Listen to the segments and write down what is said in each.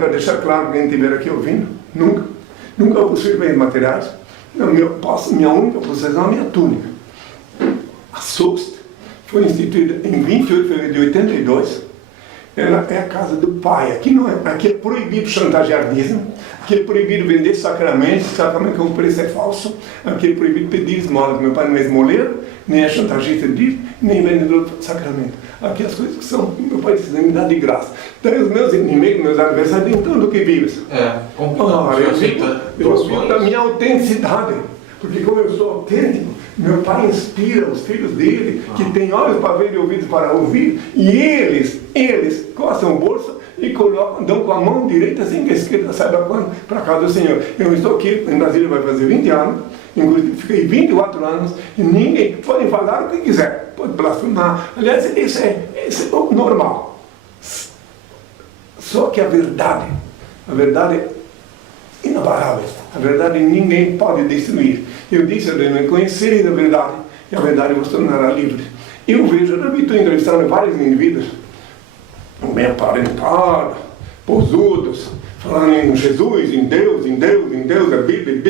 Para deixar claro quem estiver aqui ouvindo, nunca possuí bens materiais. Minha única possessão é a minha túnica. A SOST foi instituída em 28 de fevereiro de 82. Ela é a casa do Pai. Aqui é proibido chantagear dízimo. Aqui é proibido vender sacramentos que o preço é falso. Aqui é proibido pedir esmola. Meu pai não é esmoleiro, nem é chantagista de dízimo, nem vendedor de sacramento. Aqui as coisas que são, meu pai disse, me dá de graça. Então os meus inimigos, meus adversários, têm tudo que vives. Eu vivo da minha autenticidade. Porque como eu sou autêntico, meu pai inspira os filhos dele, que têm olhos para ver e ouvidos para ouvir, e eles coçam o bolso e dão com a mão direita assim que a esquerda saiba quando para a casa do Senhor. Eu estou aqui em Brasília, vai fazer 20 anos, inclusive fiquei 24 anos, e ninguém pode falar o que quiser, pode blasfemar. Aliás, isso é o normal. Só que a verdade é inabalável. A verdade ninguém pode destruir. Eu disse a Deus, conhecereis a verdade, e a verdade vos tornará livre. Eu vejo, eu estou entrevistando vários indivíduos, bem aparentados, posudos, falando em Jesus, em Deus, a Bíblia.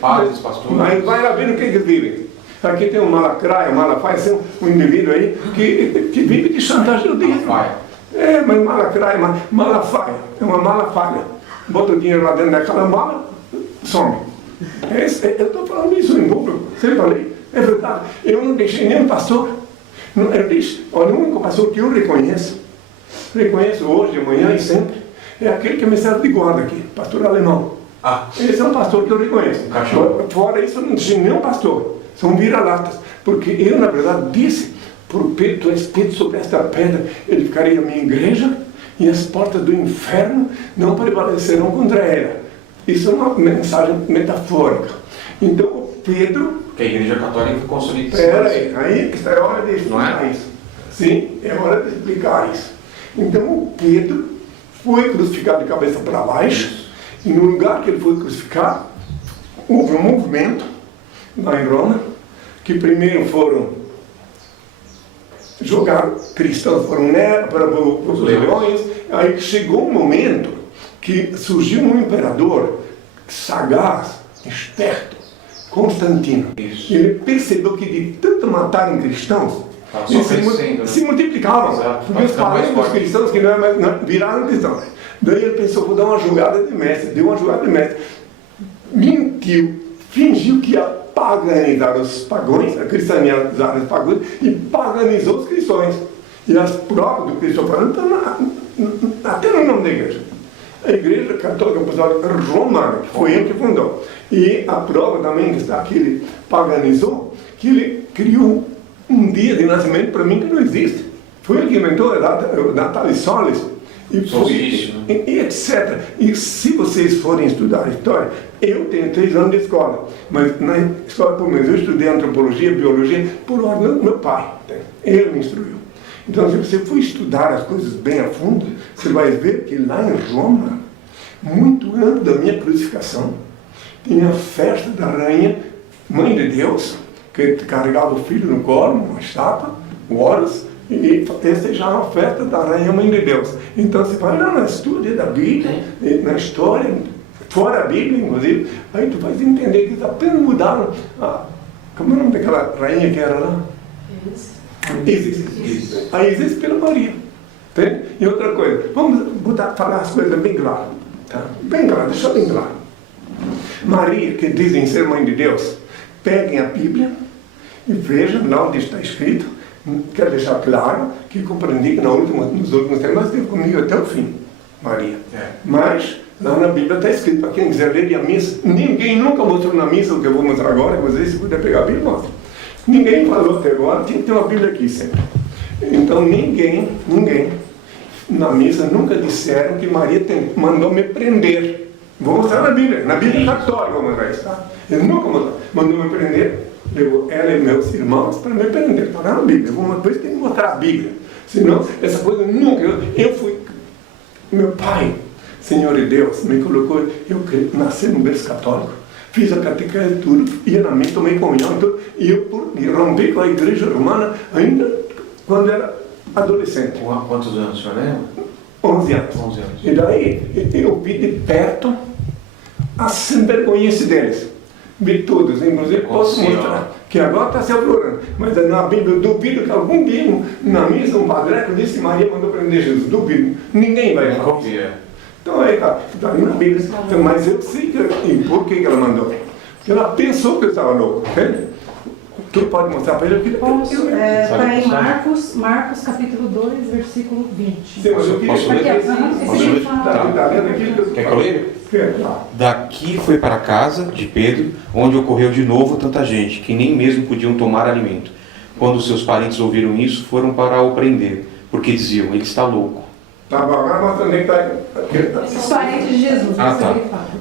Padres, pastores. Mas vai lá ver o que eles vivem. Aqui tem um malacraia, um indivíduo aí que vive de chantagem do dízimo. Mas malacraia, malafaia, é uma mala falha. Bota o dinheiro lá dentro daquela mala, some. Eu estou falando isso em público, sempre falei, é verdade. Eu não deixei nenhum pastor. Eu disse, olha, o único pastor que eu reconheço hoje, amanhã e sempre, é aquele que me serve de guarda aqui, pastor alemão. Esse é um pastor que eu reconheço. Fora isso, eu não deixei nenhum pastor. São vira-latas. Porque eu, na verdade, disse, por Pedro, tu és Pedro sobre esta pedra, ele ficaria a minha igreja, e as portas do inferno não prevalecerão contra ela. Isso é uma mensagem metafórica. Então, o Pedro... Porque a Igreja Católica consolida... Espera aí que está a hora de explicar isso. Sim, é hora de explicar isso. Então, o Pedro foi crucificado de cabeça para baixo, e no lugar que ele foi crucificado, houve um movimento, lá em Roma, que primeiro foram jogar cristãos para os leões, aí chegou um momento que surgiu um imperador sagaz, esperto, Constantino. Ele percebeu que de tanto matarem cristãos, eles se multiplicavam. Porque os parentes dos cristãos que não viraram cristãos. Daí ele pensou, vou dar uma jogada de mestre. Deu uma jogada de mestre. Mentiu, fingiu que ia paganizar os pagãos, cristianizar os pagãos, e paganizou os cristãos. E as provas do cristianismo estão até no nome da igreja. A Igreja Católica Apostólica Romana, que foi ele que fundou. E a prova também que está que ele paganizou, que ele criou um dia de nascimento para mim que não existe. Foi ele que inventou a Natalis Solis, e etc. E se vocês forem estudar história, eu tenho 3 anos de escola, mas na escola pública eu estudei antropologia, biologia, por ordem do meu pai. Ele me instruiu. Então, se você for estudar as coisas bem a fundo, você vai ver que lá em Roma, muito antes da minha crucificação, tinha a festa da rainha, mãe de Deus, que carregava o filho no colo, uma estátua, o Horus, e festejava a festa da rainha, mãe de Deus. Então, você vai lá no estudo da Bíblia, na história, fora a Bíblia, inclusive, aí tu vai entender que eles apenas mudaram como é o nome daquela rainha que era lá? Isis. A Isis pela Maria. Tem? E outra coisa, vamos falar as coisas bem claras. Tá? Bem claro, deixa bem claro. Maria, que dizem ser mãe de Deus, peguem a Bíblia e vejam lá onde está escrito. Quero deixar claro que compreendi que nos últimos tempos esteve comigo até o fim, Maria. Mas lá na Bíblia está escrito, para quem quiser ler a missa, ninguém nunca mostrou na missa o que eu vou mostrar agora, vocês se puder pegar a Bíblia, mostra. Ninguém falou até agora, tinha que ter uma Bíblia aqui sempre. Então ninguém na missa nunca disseram que Maria mandou me prender. Vou mostrar na Bíblia católica vou mostrar isso, tá? Ele nunca mandou me prender, levou ela e meus irmãos para me prender, para na Bíblia. Depois tem que mostrar a Bíblia. Senão, essa coisa nunca. Eu fui. Meu pai, Senhor e Deus, me colocou, eu nasci num berço católico. Fiz a catequese, tudo, ia na missa, tomei comunhão, tudo, e eu rompi com a igreja romana ainda quando era adolescente. Quantos anos o senhor lembra? 11 anos. 11 anos. E daí eu vi de perto a sem-vergonhice deles. Vi todos, inclusive posso mostrar, que agora está se aflorando. Mas na Bíblia eu duvido que algum dia na missa um padre disse que Maria mandou prender Jesus. Duvido. Ninguém vai falar isso. Então aí está na Bíblia. Então, mas eu sei e por que ela mandou. Porque ela pensou que eu estava louco. Entende? Tu pode mostrar para ele? Está em Marcos capítulo 2, versículo 20. Sim, mas eu Posso ler? Quer que eu leia? Daqui foi para a casa de Pedro, onde ocorreu de novo tanta gente, que nem mesmo podiam tomar alimento. Quando seus parentes ouviram isso, foram para o prender, porque diziam, ele está louco. Os parentes de Jesus.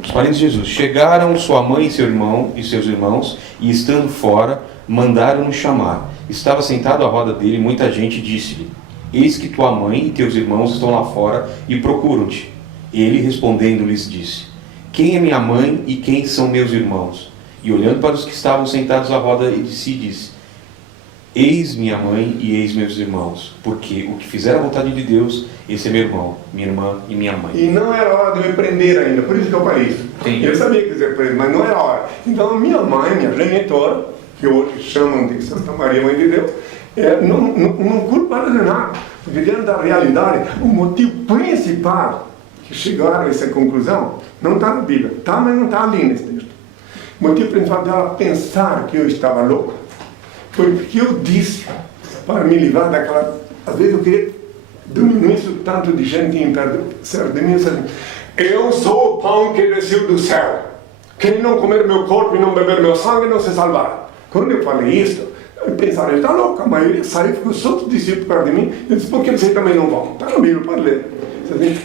Os parentes de Jesus. Chegaram sua mãe e seus irmãos, e estando fora, mandaram-no chamar. Estava sentado à roda dele, muita gente disse-lhe, eis que tua mãe e teus irmãos estão lá fora e procuram-te. Ele, respondendo, lhes disse, quem é minha mãe e quem são meus irmãos? E olhando para os que estavam sentados à roda de si, disse, eis minha mãe e eis meus irmãos, porque o que fizer a vontade de Deus, esse é meu irmão, minha irmã e minha mãe. E não era hora de me prender ainda, por isso que eu falei isso. Sim. Eu sabia que ia ser preso, mas não era hora. Então minha mãe, minha genitora, que hoje chamam de Santa Maria, Mãe de Deus, não culparam de nada. Porque diante da realidade, o motivo principal que chegaram a essa conclusão não está na Bíblia, está, mas não está ali nesse texto. O motivo principal dela pensar que eu estava louco foi porque eu disse, para me livrar daquela... Às vezes eu queria diminuir isso tanto de gente certo de mim, assim, eu sou o pão que desceu do céu. Quem não comer meu corpo e não beber meu sangue não se salvará. Quando eu falei isso, pensaram, ele está louco. A maioria saiu, ficou só os discípulos perto de mim. Eu disse, por que vocês também não vão? Está no Bíblia, pode ler.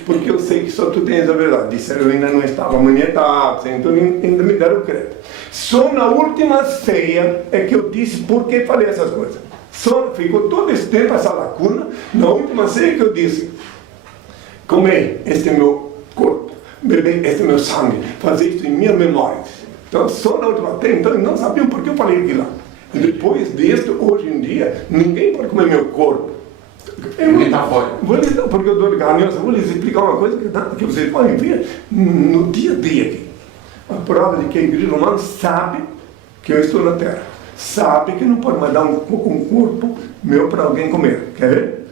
Porque eu sei que só tu tens a verdade. Disseram, eu ainda não estava manietado, então ainda me deram crédito. Só na última ceia é que eu disse por que falei essas coisas. Só ficou todo esse tempo essa lacuna. Na última ceia que eu disse, comei, este é meu corpo, beber, este é meu sangue, fazer isso em minha memória. Então, só na última ceia, então eles não sabiam por que eu falei aquilo lá. E depois disso, hoje em dia, ninguém pode comer meu corpo. Ninguém está fora. Porque eu dou ganhosa, vou lhes explicar uma coisa que vocês podem ver no dia a dia aqui. A prova de que a igreja romana sabe que eu estou na terra. Sabe que não pode mandar um corpo meu para alguém comer. Quer ver?